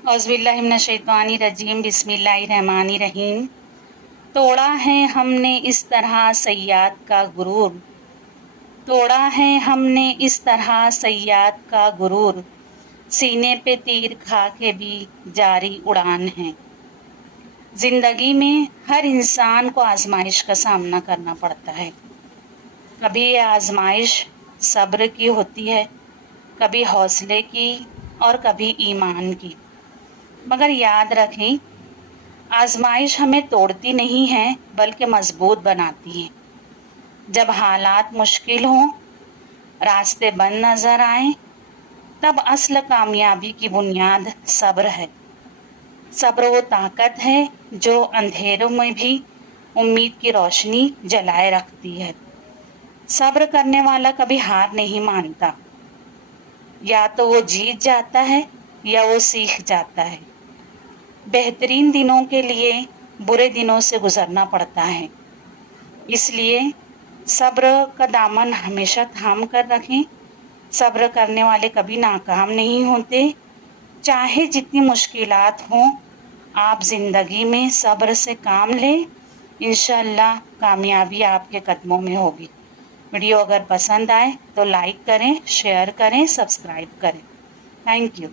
औज़ुबिल्लाहिमिनश्शैतानिर्रजीम बिस्मिल्लाहिर्रहमानिर्रहीम। तोड़ा है हमने इस तरह सय्याद का गुरूर, तोड़ा है हमने इस तरह सय्याद का गुरूर, सीने पे तीर खा के भी जारी उड़ान है। ज़िंदगी में हर इंसान को आजमाइश का सामना करना पड़ता है। कभी ये आजमाइश सब्र की होती है, कभी हौसले की और कभी ईमान की। मगर याद रखें, आजमाइश हमें तोड़ती नहीं है बल्कि मजबूत बनाती है। जब हालात मुश्किल हों, रास्ते बंद नजर आए, तब असल कामयाबी की बुनियाद सब्र है। सब्र वो ताकत है जो अंधेरों में भी उम्मीद की रोशनी जलाए रखती है। सब्र करने वाला कभी हार नहीं मानता, या तो वो जीत जाता है या वो सीख जाता है। बेहतरीन दिनों के लिए बुरे दिनों से गुजरना पड़ता है, इसलिए सब्र का दामन हमेशा थाम कर रखें। सब्र करने वाले कभी नाकाम नहीं होते। चाहे जितनी मुश्किलात हों, आप ज़िंदगी में सब्र से काम लें, इंशाअल्लाह कामयाबी आपके कदमों में होगी। वीडियो अगर पसंद आए तो लाइक करें, शेयर करें, सब्सक्राइब करें। Thank you.